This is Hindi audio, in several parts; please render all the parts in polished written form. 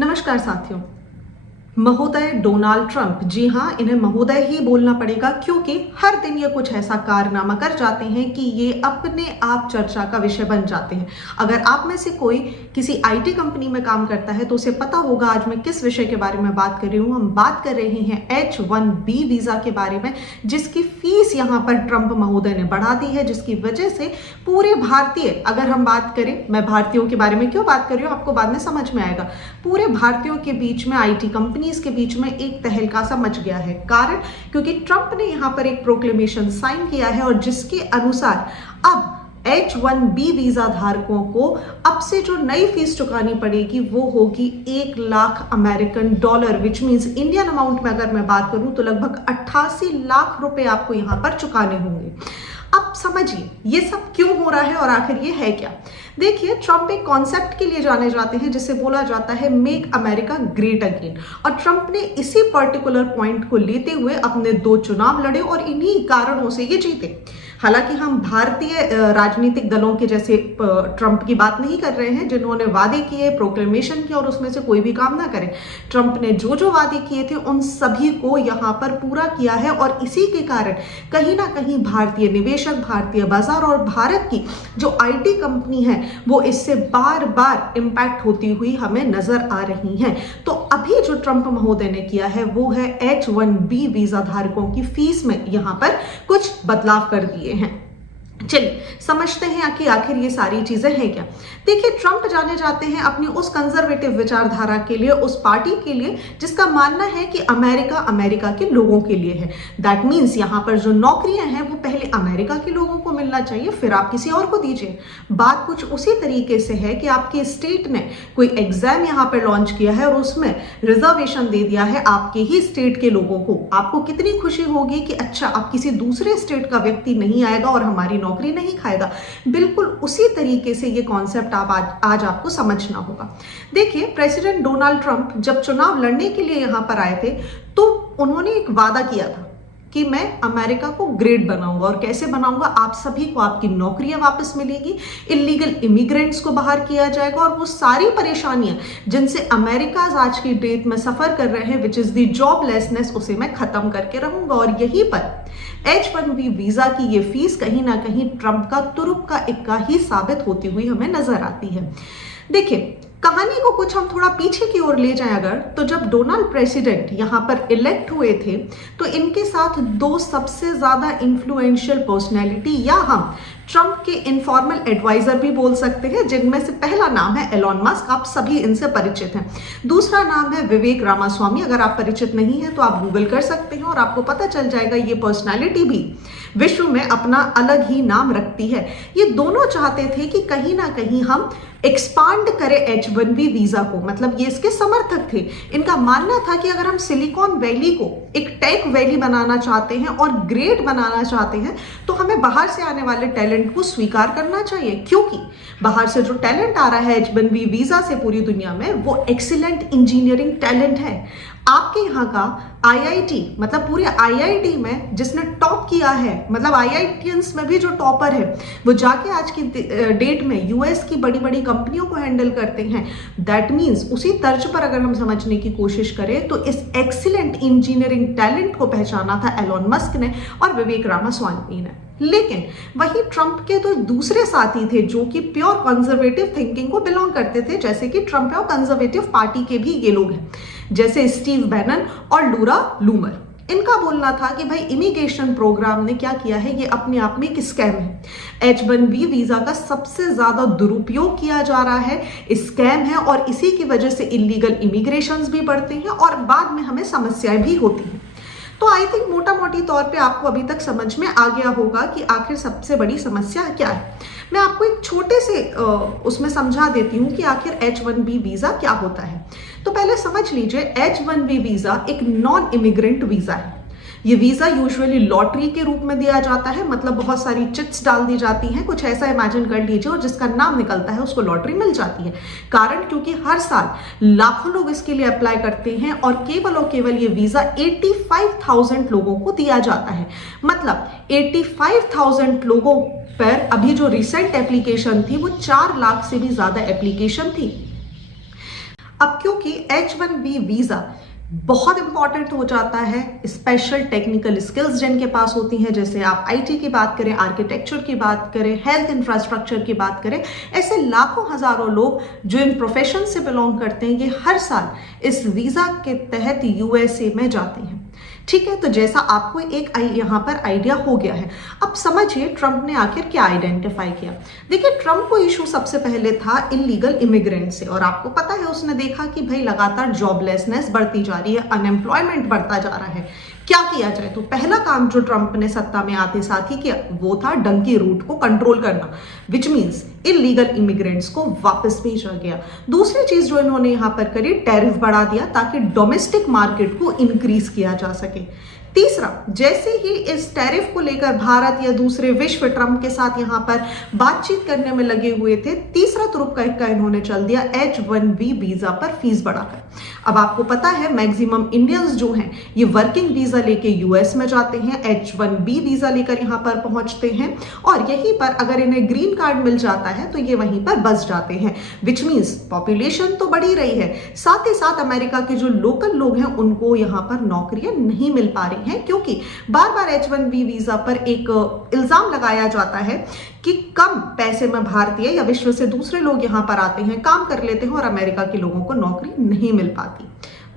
नमस्कार साथियों। महोदय डोनाल्ड ट्रंप, जी हाँ, इन्हें महोदय ही बोलना पड़ेगा क्योंकि हर दिन ये कुछ ऐसा कारनामा कर जाते हैं कि ये अपने आप चर्चा का विषय बन जाते हैं। अगर आप में से कोई किसी आईटी कंपनी में काम करता है तो उसे पता होगा आज मैं किस विषय के बारे में बात कर रही हूँ। हम बात कर रहे हैं H-1B वीजा के बारे में, जिसकी फीस यहाँ पर ट्रंप महोदय ने बढ़ा दी है, जिसकी वजह से पूरे भारतीय, अगर हम बात करें, मैं भारतीयों के बारे में क्यों बात कर रही हूँ आपको बाद में समझ में आएगा, पूरे भारतीयों के बीच में, आईटी कंपनीज के बीच में एक तहलका सा मच गया है। कारण क्योंकि ट्रंप ने यहाँ पर एक प्रोक्लेमेशन साइन किया है और जिसके अनुसार अब H-1B वीजा धारकों को अब से जो नई फीस चुकानी पड़ेगी वो होगी 1 lakh American dollar, which means Indian amount में अगर मैं बात करूं तो लगभग 88 लाख रुपए आपको यहां पर चुकाने होंगे। अब समझिए ये सब क्यों हो रहा है और आखिर ये है क्या। देखिए, ट्रंप एक कॉन्सेप्ट के लिए जाने जाते हैं जिसे बोला जाता है मेक अमेरिका ग्रेट अगेन, और ट्रंप ने इसी पर्टिकुलर पॉइंट को लेते हुए अपने 2 चुनाव लड़े और इन्हीं कारणों से ये जीते। हालांकि हम भारतीय राजनीतिक दलों के जैसे ट्रंप की बात नहीं कर रहे हैं जिन्होंने वादे किए, प्रोक्लेमेशन किया और उसमें से कोई भी काम ना करे। ट्रंप ने जो जो वादे किए थे उन सभी को यहाँ पर पूरा किया है और इसी के कारण कहीं ना कहीं भारतीय निवेशक, भारतीय बाजार और भारत की जो आईटी कंपनी है वो इससे बार बार इंपैक्ट होती हुई हमें नजर आ रही हैं। तो अभी जो ट्रंप महोदय ने किया है वो है H-1B वीजा धारकों की फीस में यहाँ पर कुछ बदलाव कर दिए हैं। चलिए समझते हैं कि आखिर ये सारी चीजें हैं क्या। देखिए, ट्रंप जाने जाते हैं अपनी उस कंजर्वेटिव विचारधारा के लिए, उस पार्टी के लिए जिसका मानना है कि अमेरिका अमेरिका के लोगों के लिए है। दैट मीन्स यहाँ पर जो नौकरियां हैं वो पहले अमेरिका के लोगों को मिलना चाहिए, फिर आप किसी और को दीजिए। बात कुछ उसी तरीके से है कि आपके स्टेट ने कोई एग्जाम यहाँ पर लॉन्च किया है और उसमें रिजर्वेशन दे दिया है आपके ही स्टेट के लोगों को। आपको कितनी खुशी होगी कि अच्छा, अब किसी दूसरे स्टेट का व्यक्ति नहीं आएगा और हमारी नौकरी नहीं खाएगा। बिल्कुल उसी तरीके से ये कॉन्सेप्ट आज आपको समझना होगा। देखिए, प्रेसिडेंट डोनाल्ड ट्रंप जब चुनाव लड़ने के लिए यहां पर आए थे तो उन्होंने एक वादा किया था कि मैं अमेरिका को ग्रेट बनाऊंगा। और कैसे बनाऊंगा? आप सभी को आपकी नौकरियां वापस मिलेगी, इलीगल इमिग्रेंट्स को बाहर किया जाएगा और वो सारी परेशानियां जिनसे अमेरिका आज की डेट में सफर कर रहे हैं, विच इज द जॉबलेसनेस, उसे मैं खत्म करके रहूंगा। और यहीं पर H-1B वीजा की ये फीस कहीं ना कहीं ट्रंप का तुरुप का इक्का ही साबित होती हुई हमें नजर आती है। देखिए, कहानी को कुछ हम थोड़ा पीछे की ओर ले जाएं अगर, तो जब डोनाल्ड प्रेसिडेंट यहां पर इलेक्ट हुए थे तो इनके साथ 2 सबसे ज्यादा इन्फ्लुएंशियल पर्सनैलिटी, या हम ट्रंप के इनफॉर्मल एडवाइजर भी बोल सकते हैं, जिनमें से पहला नाम है एलॉन मस्क, आप सभी इनसे परिचित हैं। दूसरा नाम है विवेक रामास्वामी। अगर आप परिचित नहीं है तो आप गूगल कर सकते हैं और आपको पता चल जाएगा ये पर्सनालिटी भी विश्व में अपना अलग ही नाम रखती है। ये दोनों चाहते थे कि कहीं ना कहीं हम एक्सपांड करें H-1B वीजा को, मतलब ये इसके समर्थक थे। इनका मानना था कि अगर हम सिलिकॉन वैली को एक टेक वैली बनाना चाहते हैं और ग्रेट बनाना चाहते हैं तो हमें बाहर से आने वाले टैलेंट को स्वीकार करना चाहिए, क्योंकि बाहर से जो टैलेंट आ रहा है H-1B वीजा से पूरी दुनिया में वो एक्सीलेंट इंजीनियरिंग टैलेंट है। आपके यहाँ का IIT, मतलब पूरे IIT में जिसने टॉप किया है, मतलब IITians में भी जो टॉपर है वो जाके आज की डेट में US की बड़ी बड़ी कंपनियों को हैंडल करते हैं। दैट मीन्स उसी तर्ज पर अगर हम समझने की कोशिश करें तो इस एक्सीलेंट इंजीनियरिंग टैलेंट को पहचाना था एलॉन मस्क ने और विवेक रामास्वामी ने। लेकिन वही ट्रंप के तो दूसरे साथी थे जो कि प्योर कंजर्वेटिव थिंकिंग को बिलोंग करते थे, जैसे कि ट्रंप और कंजर्वेटिव पार्टी के भी ये लोग हैं, जैसे स्टीव बैनन और लूरा लूमर। इनका बोलना था कि भाई इमिग्रेशन प्रोग्राम ने क्या किया है, ये अपने आप में एक स्कैम है। H-1B वीजा का सबसे ज्यादा दुरुपयोग किया जा रहा है, स्कैम है, और इसी की वजह से इलीगल इमिग्रेशंस भी बढ़ते हैं और बाद में हमें समस्याएं भी होती हैं। तो आई थिंक मोटा मोटी तौर पे आपको अभी तक समझ में आ गया होगा कि आखिर सबसे बड़ी समस्या क्या है। मैं आपको एक छोटे से उसमें समझा देती हूँ कि आखिर H-1B वीजा क्या होता है। तो पहले समझ लीजिए, H-1B वीजा एक नॉन इमिग्रेंट वीजा है। ये वीजा यूजुअली लॉटरी के रूप में दिया जाता है, मतलब बहुत सारी चिट्स डाल दी जाती हैं, कुछ ऐसा इमेजिन कर लीजिए, और जिसका नाम निकलता है उसको लॉटरी मिल जाती है। कारण क्योंकि हर साल लाखों लोग इसके लिए अप्लाई करते हैं और केवल ये वीजा 85,000 लोगों को दिया जाता है। मतलब 85,000 लोगों पर अभी जो रिसेंट एप्लीकेशन थी वो 4 लाख से भी ज्यादा एप्लीकेशन थी। अब क्योंकि H1B वीजा बहुत इंपॉर्टेंट हो जाता है स्पेशल टेक्निकल स्किल्स जिनके पास होती हैं, जैसे आप आईटी की बात करें, आर्किटेक्चर की बात करें, हेल्थ इंफ्रास्ट्रक्चर की बात करें, ऐसे लाखों हजारों लोग जो इन प्रोफेशन से बिलोंग करते हैं ये हर साल इस वीजा के तहत यूएसए में जाते हैं। ठीक है, तो जैसा आपको एक यहाँ पर आइडिया हो गया है, अब समझिए ट्रंप ने आखिर क्या आइडेंटिफाई किया। देखिए, ट्रंप को इशू सबसे पहले था इलीगल इमिग्रेंट से, और आपको पता है उसने देखा कि भाई लगातार जॉबलेसनेस बढ़ती जा रही है, अनएम्प्लॉयमेंट बढ़ता जा रहा है, क्या किया जाए। तो पहला काम जो ट्रंप ने सत्ता में आते साथ ही किया वो था डंकी रूट को कंट्रोल करना, विच मीन्स इलीगल इमिग्रेंट्स को वापस भेजा गया। दूसरी चीज जो इन्होंने यहां पर करी, टैरिफ बढ़ा दिया ताकि डोमेस्टिक मार्केट को इंक्रीज किया जा सके। तीसरा, जैसे ही इस टैरिफ को लेकर भारत या दूसरे विश्व ट्रंप के साथ यहां पर बातचीत करने में लगे हुए थे, तीसरा तुरुप का इन्होंने चल दिया H1B वीजा पर फीस बढ़ाकर। अब आपको पता है मैक्सिमम इंडियंस जो हैं ये वर्किंग वीजा लेके यूएस में जाते हैं, H1B वीजा लेकर यहां पर पहुंचते हैं, और यहीं पर अगर इन्हें ग्रीन कार्ड मिल जाता है तो ये वहीं पर बस जाते हैं, विच मीन्स पॉपुलेशन तो बढ़ ही रही है, साथ ही साथ अमेरिका के जो लोकल लोग हैं उनको यहां पर नौकरियां नहीं मिल पा रही हैं, क्योंकि बार बार H1B वीजा पर एक इल्जाम लगाया जाता है कि कम पैसे में भारतीय या विश्व से दूसरे लोग यहां पर आते हैं, काम कर लेते हैं और अमेरिका के लोगों को नौकरी नहीं मिल पाती।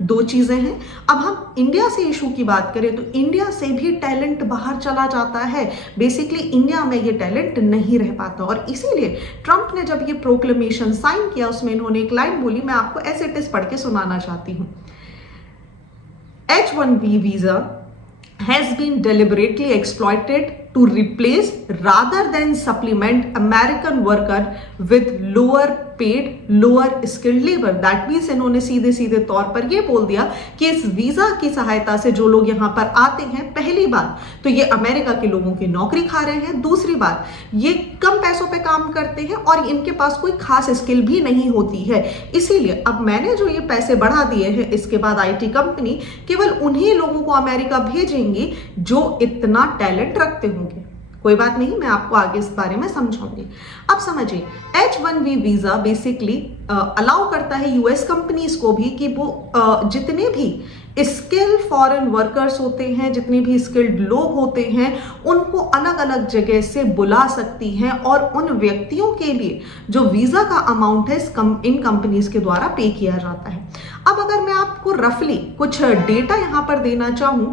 दो चीजें हैं। अब हम इंडिया से इशू की बात करें तो इंडिया से भी टैलेंट बाहर चला जाता है, बेसिकली इंडिया में ये टैलेंट नहीं रह पाता, और इसीलिए ट्रंप ने जब ये प्रोक्लेमेशन साइन किया उसमें इन्होंने एक लाइन बोली, मैं आपको ऐसे टेस्ट पढ़ के सुनाना चाहती हूं। H1B visa has been deliberately exploited to replace rather than supplement American worker with lower paid, lower skilled labor। That means इन्होंने सीधे सीधे तौर पर यह बोल दिया कि इस वीजा की सहायता से जो लोग यहाँ पर आते हैं, पहली बात तो ये अमेरिका के लोगों की नौकरी खा रहे हैं, दूसरी बात ये कम पैसों पे काम करते हैं और इनके पास कोई खास स्किल भी नहीं होती है। इसीलिए अब मैंने जो ये पैसे बढ़ा दिए हैं, इसके बाद आईटी कंपनी केवल उन्हीं लोगों को अमेरिका भेजेंगी जो इतना टैलेंट रखते होंगे। कोई बात नहीं, मैं आपको आगे इस बारे में समझाऊंगी। अब समझिए, H1B वीजा बेसिकली अलाउ करता है यूएस कंपनीज को भी कि वो जितने भी स्किल फॉरेन वर्कर्स होते हैं, जितने भी स्किल्ड लोग होते हैं, उनको अलग अलग जगह से बुला सकती हैं और उन व्यक्तियों के लिए जो वीजा का अमाउंट है इन कंपनीज के द्वारा पे किया जाता है। अब अगर मैं आपको रफली कुछ डेटा यहां पर देना चाहूं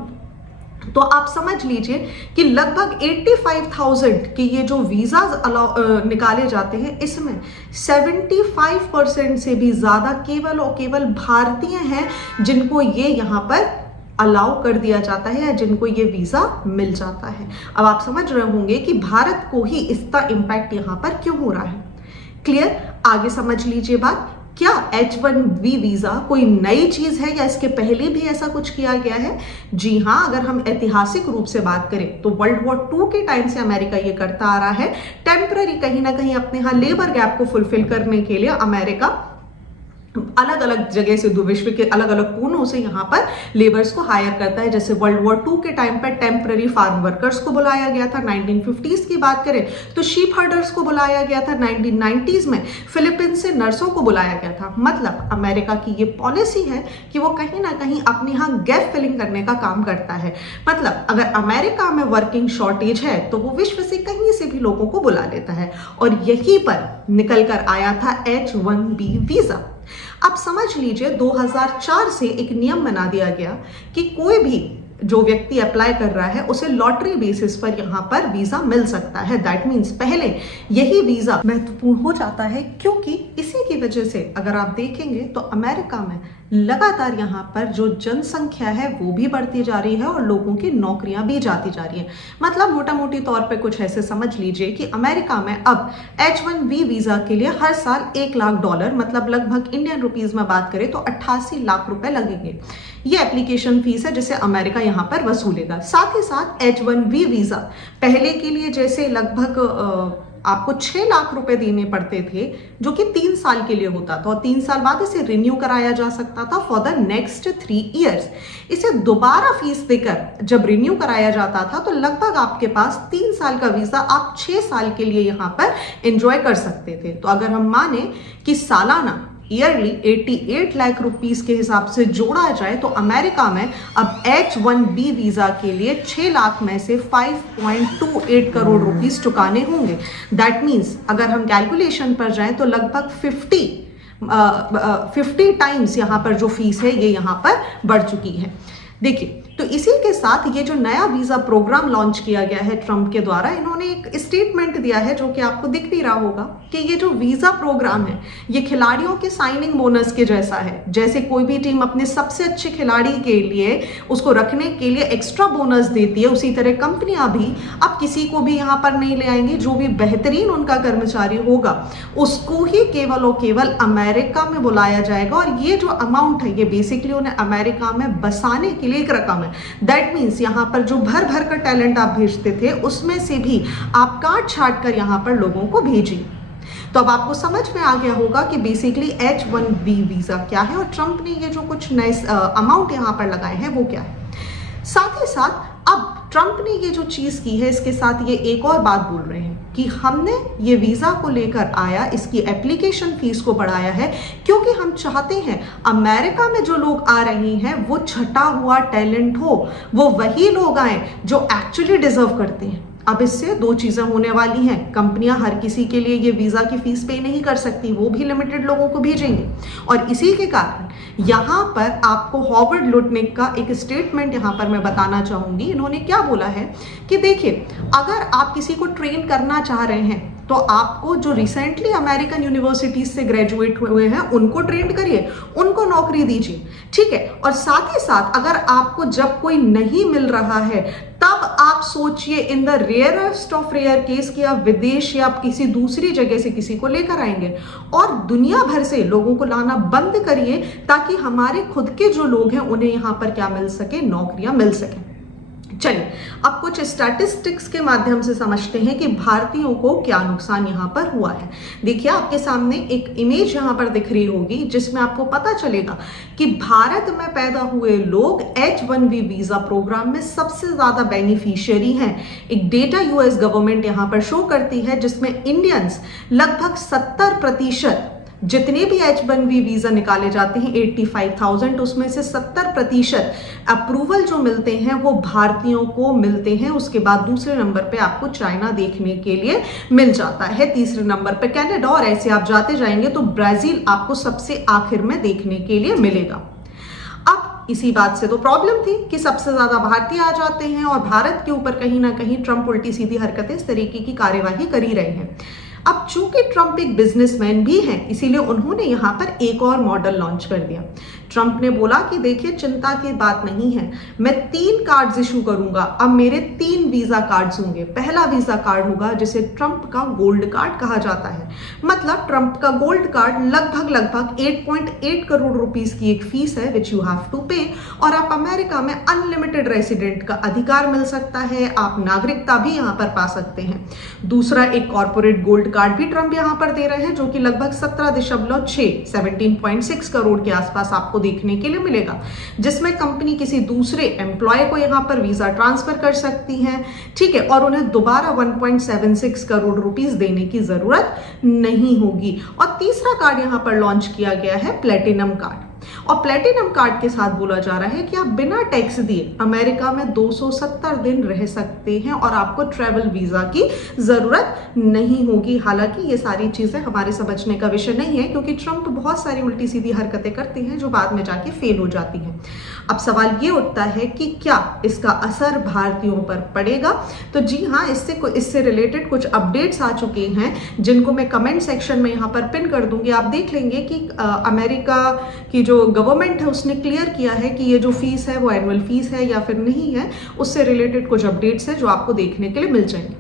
तो आप समझ लीजिए कि लगभग 85,000 के ये जो वीज़ाज निकाले जाते हैं, इसमें 75% से भी ज़्यादा केवल और केवल भारतीय हैं जिनको ये यहाँ पर अलाउ कर दिया जाता है या जिनको ये वीज़ा मिल जाता है। अब आप समझ रहे होंगे कि भारत को ही इसका इम्पैक्ट यहाँ पर क्यों हो रहा है। क्लियर? आगे समझ लीजिए बात। क्या H1B वीजा कोई नई चीज है या इसके पहले भी ऐसा कुछ किया गया है? जी हाँ, अगर हम ऐतिहासिक रूप से बात करें तो वर्ल्ड वॉर 2 के टाइम से अमेरिका ये करता आ रहा है। टेम्पररी कहीं ना कहीं अपने यहाँ लेबर गैप को फुलफिल करने के लिए अमेरिका अलग अलग जगह से, विश्व के अलग अलग कोनों से यहाँ पर लेबर्स को हायर करता है। जैसे वर्ल्ड वॉर 2 के टाइम पर टेम्पररी फार्म वर्कर्स को बुलाया गया था। 1950s की बात करें तो शीप हर्डर्स को बुलाया गया था। 1990s में फिलीपींस से नर्सों को बुलाया गया था। मतलब अमेरिका की ये पॉलिसी है कि वो कहीं ना कहीं अपने यहाँ गैप फिलिंग करने का काम करता है। मतलब अगर अमेरिका में वर्किंग शॉर्टेज है तो वो विश्व से कहीं से भी लोगों को बुला लेता है, और यहीं पर निकल कर आया था H1B वीजा। अब समझ लीजिए 2004 से एक नियम बना दिया गया कि कोई भी जो व्यक्ति अप्लाई कर रहा है उसे लॉटरी बेसिस पर यहाँ पर वीजा मिल सकता है। दैट मीन्स पहले यही वीजा महत्वपूर्ण हो जाता है, क्योंकि इसी की वजह से अगर आप देखेंगे तो अमेरिका में लगातार यहाँ पर जो जनसंख्या है वो भी बढ़ती जा रही है और लोगों की नौकरियां भी जाती जा रही है। मतलब मोटा मोटी तौर पे कुछ ऐसे समझ लीजिए कि अमेरिका में अब H1B वीजा के लिए हर साल $1 लाख, मतलब लगभग इंडियन रुपीज में बात करें तो 88 लाख रुपए लगेंगे। ये एप्लीकेशन फीस है जिसे अमेरिका यहाँ पर वसूलेगा। साथ ही साथ H1B वीजा पहले के लिए जैसे लगभग आपको 6 लाख रुपए देने पड़ते थे, जो कि 3 साल के लिए होता था, और 3 साल बाद इसे रिन्यू कराया जा सकता था फॉर द नेक्स्ट 3 ईयर्स। इसे दोबारा फीस देकर जब रिन्यू कराया जाता था तो लगभग आपके पास 3 साल का वीजा आप 6 साल के लिए यहाँ पर एंजॉय कर सकते थे। तो अगर हम माने कि सालाना ईयरली 88 लाख रुपीस के हिसाब से जोड़ा जाए तो अमेरिका में अब H1B वीजा के लिए 6 लाख में से 5.28 करोड़ रुपीस चुकाने होंगे। दैट मीन्स अगर हम कैलकुलेशन पर जाएं तो लगभग 50 टाइम्स यहाँ पर जो फीस है ये यहाँ पर बढ़ चुकी है। देखिए, तो इसी के साथ ये जो नया वीजा प्रोग्राम लॉन्च किया गया है ट्रंप के द्वारा, इन्होंने एक स्टेटमेंट दिया है जो कि आपको दिख भी रहा होगा कि ये जो वीजा प्रोग्राम है ये खिलाड़ियों के साइनिंग बोनस के जैसा है। जैसे कोई भी टीम अपने सबसे अच्छे खिलाड़ी के लिए उसको रखने के लिए एक्स्ट्रा बोनस देती है, उसी तरह कंपनियां भी अब किसी को भी यहाँ पर नहीं ले आएंगी। जो भी बेहतरीन उनका कर्मचारी होगा उसको ही केवल और केवल अमेरिका में बुलाया जाएगा, और ये जो अमाउंट है ये बेसिकली उन्हें अमेरिका में बसाने के लिए एक रकम है। दैट मीन्स यहाँ पर जो भर भर कर टैलेंट आप भेजते थे उसमें से भी आप काट छाट कर यहाँ पर लोगों को भेजिए। तो अब आपको समझ में आ गया होगा कि बेसिकली H1B वीजा क्या है और ट्रंप ने ये जो कुछ नए अमाउंट यहाँ पर लगाए हैं वो क्या है। साथ ही साथ अब ट्रंप ने ये जो चीज की है इसके साथ ये एक और बात बोल रहे हैं कि हमने ये वीजा को लेकर आया, इसकी एप्लीकेशन फीस को बढ़ाया है क्योंकि हम चाहते हैं अमेरिका में जो लोग आ रहे हैं वो छटा हुआ टैलेंट हो, वो वही लोग आए जो एक्चुअली डिजर्व करते हैं। अब इससे दो चीजें होने वाली हैं, कंपनियां हर किसी के लिए ये वीजा की फीस पे नहीं कर सकती, वो भी लिमिटेड लोगों को भेजेंगे, और इसी के कारण यहाँ पर आपको हॉवर्ड लुटनिक का एक स्टेटमेंट यहाँ पर मैं बताना चाहूंगी। इन्होंने क्या बोला है कि देखिए, अगर आप किसी को ट्रेन करना चाह रहे हैं तो आपको जो रिसेंटली अमेरिकन यूनिवर्सिटीज से ग्रेजुएट हुए हैं उनको ट्रेन करिए, उनको नौकरी दीजिए, ठीक है। और साथ ही साथ अगर आपको जब कोई नहीं मिल रहा है तब आप सोचिए in the rarest of rare case कि आप विदेश या आप किसी दूसरी जगह से किसी को लेकर आएंगे, और दुनिया भर से लोगों को लाना बंद करिए ताकि हमारे खुद के जो लोग हैं उन्हें यहाँ पर क्या मिल सके, नौकरियां मिल सके। चलिए अब कुछ स्टैटिस्टिक्स के माध्यम से समझते हैं कि भारतीयों को क्या नुकसान यहाँ पर हुआ है। देखिए, आपके सामने एक इमेज यहाँ पर दिख रही होगी जिसमें आपको पता चलेगा कि भारत में पैदा हुए लोग H1B वीजा प्रोग्राम में सबसे ज्यादा बेनिफिशियरी हैं। एक डेटा यूएस गवर्नमेंट यहाँ पर शो करती है जिसमें इंडियंस लगभग 70%, जितने भी H1B वीजा निकाले जाते हैं 85,000, उसमें से 70% अप्रूवल जो मिलते हैं वो भारतीयों को मिलते हैं। उसके बाद दूसरे नंबर पे आपको चाइना देखने के लिए मिल जाता है, तीसरे नंबर पे कनाडा, और ऐसे आप जाते जाएंगे तो ब्राजील आपको सबसे आखिर में देखने के लिए मिलेगा। अब इसी बात से तो प्रॉब्लम थी कि सबसे ज्यादा भारतीय आ जाते हैं और भारत के ऊपर कहीं ना कहीं ट्रंप उल्टी सीधी हरकतें इस तरीके की कार्यवाही कर ही रहे हैं। अब चूंकि ट्रंप एक बिजनेसमैन भी हैं, इसीलिए उन्होंने यहां पर एक और मॉडल लॉन्च कर दिया। ट्रंप ने बोला कि देखिए, चिंता की बात नहीं है, मैं 3 कार्ड्स इशू करूंगा। अब मेरे 3 वीजा कार्ड्स होंगे। पहला वीजा कार्ड होगा जिसे ट्रंप का गोल्ड कार्ड कहा जाता है। मतलब ट्रंप का गोल्ड कार्ड लगभग 8.8 करोड़ रुपीस की एक फीस है विच यू हैव टू पे, और आप अमेरिका में अनलिमिटेड रेसिडेंट का अधिकार मिल सकता है, आप नागरिकता भी यहां पर पा सकते हैं। दूसरा एक कॉर्पोरेट गोल्ड कार्ड भी ट्रंप यहां पर दे रहे हैं जो कि लगभग 17.6 करोड़ के आसपास आपको देखने के लिए मिलेगा, जिसमें कंपनी किसी दूसरे एम्प्लॉय को यहां पर वीजा ट्रांसफर कर सकती है, ठीक है, और उन्हें दोबारा 1.76 करोड़ रुपीस देने की जरूरत नहीं होगी। और तीसरा कार्ड यहां पर लॉन्च किया गया है प्लेटिनम कार्ड, और प्लेटिनम कार्ड के साथ बोला जा रहा है कि आप बिना टैक्स दिए अमेरिका में 270 दिन रह सकते हैं और आपको ट्रैवल वीजा की जरूरत नहीं होगी। हालांकि ये सारी चीजें हमारे समझने का विषय नहीं है क्योंकि ट्रंप बहुत सारी उल्टी सीधी हरकतें करते हैं जो बाद में जाके फेल हो जाती हैं। अब सवाल ये उठता है कि क्या इसका असर भारतीयों पर पड़ेगा? तो जी हाँ, इससे रिलेटेड कुछ अपडेट्स आ चुके हैं जिनको मैं कमेंट सेक्शन में यहाँ पर पिन कर दूंगी। आप देख लेंगे कि अमेरिका की जो गवर्नमेंट है उसने क्लियर किया है कि ये जो फीस है वो एनुअल फीस है या फिर नहीं है, उससे रिलेटेड कुछ अपडेट्स है जो आपको देखने के लिए मिल जाएंगे।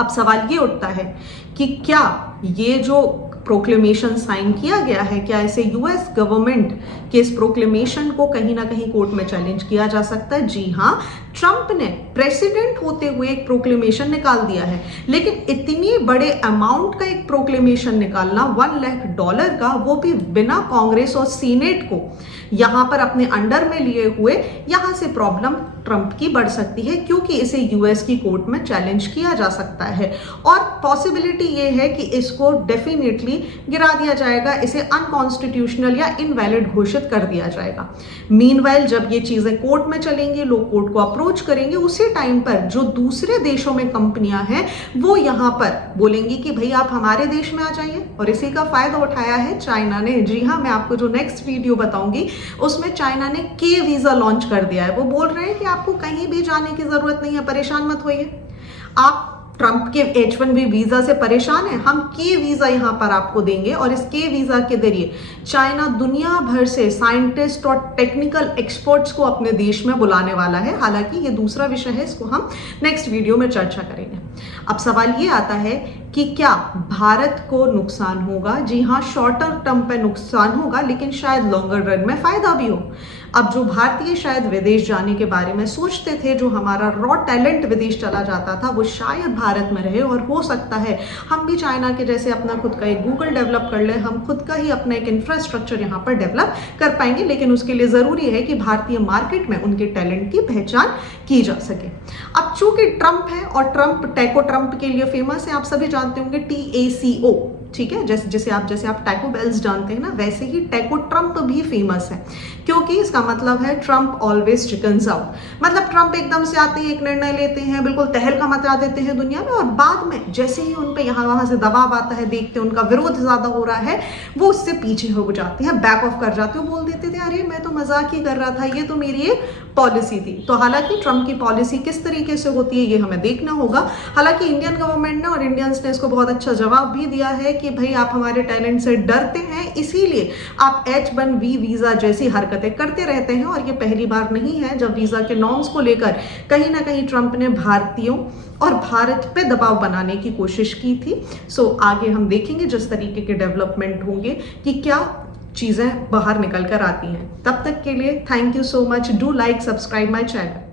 अब सवाल ये उठता है कि क्या ये जो प्रोक्लेमेशन साइन किया गया है, क्या इसे यूएस गवर्नमेंट के इस प्रोक्लेमेशन को कहीं ना कहीं कोर्ट में चैलेंज किया जा सकता है? जी हाँ, ट्रंप ने प्रेसिडेंट होते हुए एक प्रोक्लेमेशन निकाल दिया है, लेकिन इतनी बड़े अमाउंट का एक प्रोक्लेमेशन निकालना $1 लाख का, वो भी बिना कांग्रेस और सीनेट को यहां पर अपने अंडर में लिए हुए, यहां से प्रॉब्लम ट्रंप की बढ़ सकती है क्योंकि इसे यूएस की कोर्ट में चैलेंज किया जा सकता है और पॉसिबिलिटी ये है कि इसको डेफिनेटली गिरा दिया जाएगा, इसे अनकॉन्स्टिट्यूशनल या इनवैलिड घोषित कर दिया जाएगा। मीनवाइल जब ये चीजें कोर्ट में चलेंगी, लोग कोर्ट को अप्रोच करेंगे, उसी टाइम पर जो दूसरे देशों में कंपनियां हैं वो यहां पर बोलेंगी कि भाई आप हमारे देश में आ जाइए, और इसी का फायदा उठाया है चाइना ने। जी हाँ, मैं आपको जो नेक्स्ट वीडियो बताऊंगी उसमें चाइना ने के वीजा लॉन्च कर दिया है। वो बोल रहे हैं कि आपको कहीं भी जाने की जरूरत नहीं है, परेशान मत होइए। आप ट्रंप के H1B वीजा से परेशान है, हम के वीजा यहां पर आपको देंगे और इस के वीजा के जरिए चाइना दुनिया भर से साइंटिस्ट और टेक्निकल एक्सपर्ट्स को अपने देश में बुलाने वाला है। हालांकि ये दूसरा विषय है, इसको हम नेक्स्ट वीडियो में चर्चा करेंगे। अब सवाल ये आता है कि क्या भारत को नुकसान होगा? जी हाँ, शॉर्टर टर्म पे नुकसान होगा, लेकिन शायद लॉन्गर रन में फायदा भी हो। अब जो भारतीय शायद विदेश जाने के बारे में सोचते थे, जो हमारा रॉ टैलेंट विदेश चला जाता था, वो शायद भारत में रहे, और हो सकता है हम भी चाइना के जैसे अपना खुद का एक गूगल डेवलप कर लें, हम खुद का ही अपना एक इंफ्रास्ट्रक्चर यहाँ पर डेवलप कर पाएंगे। लेकिन उसके लिए जरूरी है कि भारतीय मार्केट में उनके टैलेंट की पहचान की जा सके। अब चूंकि ट्रंप है और ट्रंप टैको ट्रंप के लिए फेमस है, आप सभी जानते होंगे TACO, ठीक है, जैसे आप टैको बेल्स जानते हैं ना, वैसे ही टैको ट्रंप भी फेमस है क्योंकि इसका मतलब है ट्रंप ऑलवेज चिकन्स आउट। मतलब ट्रंप एकदम से आते हैं, एक निर्णय लेते हैं, बिल्कुल तहलका मचा देते हैं दुनिया में, और बाद में जैसे ही उन पे यहाँ वहां से दबाव आता है, देखते हैं उनका विरोध ज्यादा हो रहा है, वो उससे पीछे हो जाते हैं, बैक ऑफ कर जाते हैं, बोल देते थे अरे मैं तो मजाक ही कर रहा था, ये तो मेरी एक पॉलिसी थी। तो हालांकि ट्रंप की पॉलिसी किस तरीके से होती है ये हमें देखना होगा। हालांकि इंडियन गवर्नमेंट ने और इंडियंस ने इसको बहुत अच्छा जवाब भी दिया है कि भाई आप हमारे टैलेंट से डरते हैं, इसीलिए आप H1B वीजा जैसी हरकतें करते रहते हैं। और ये पहली बार नहीं है जब वीजा के नॉर्म्स को लेकर कहीं ना कहीं ट्रंप ने भारतीयों और भारत पे दबाव बनाने की कोशिश की थी। सो आगे हम देखेंगे जिस तरीके के डेवलपमेंट होंगे कि क्या चीजें बाहर निकल कर आती हैं। तब तक के लिए thank you so much. Do like, subscribe my channel.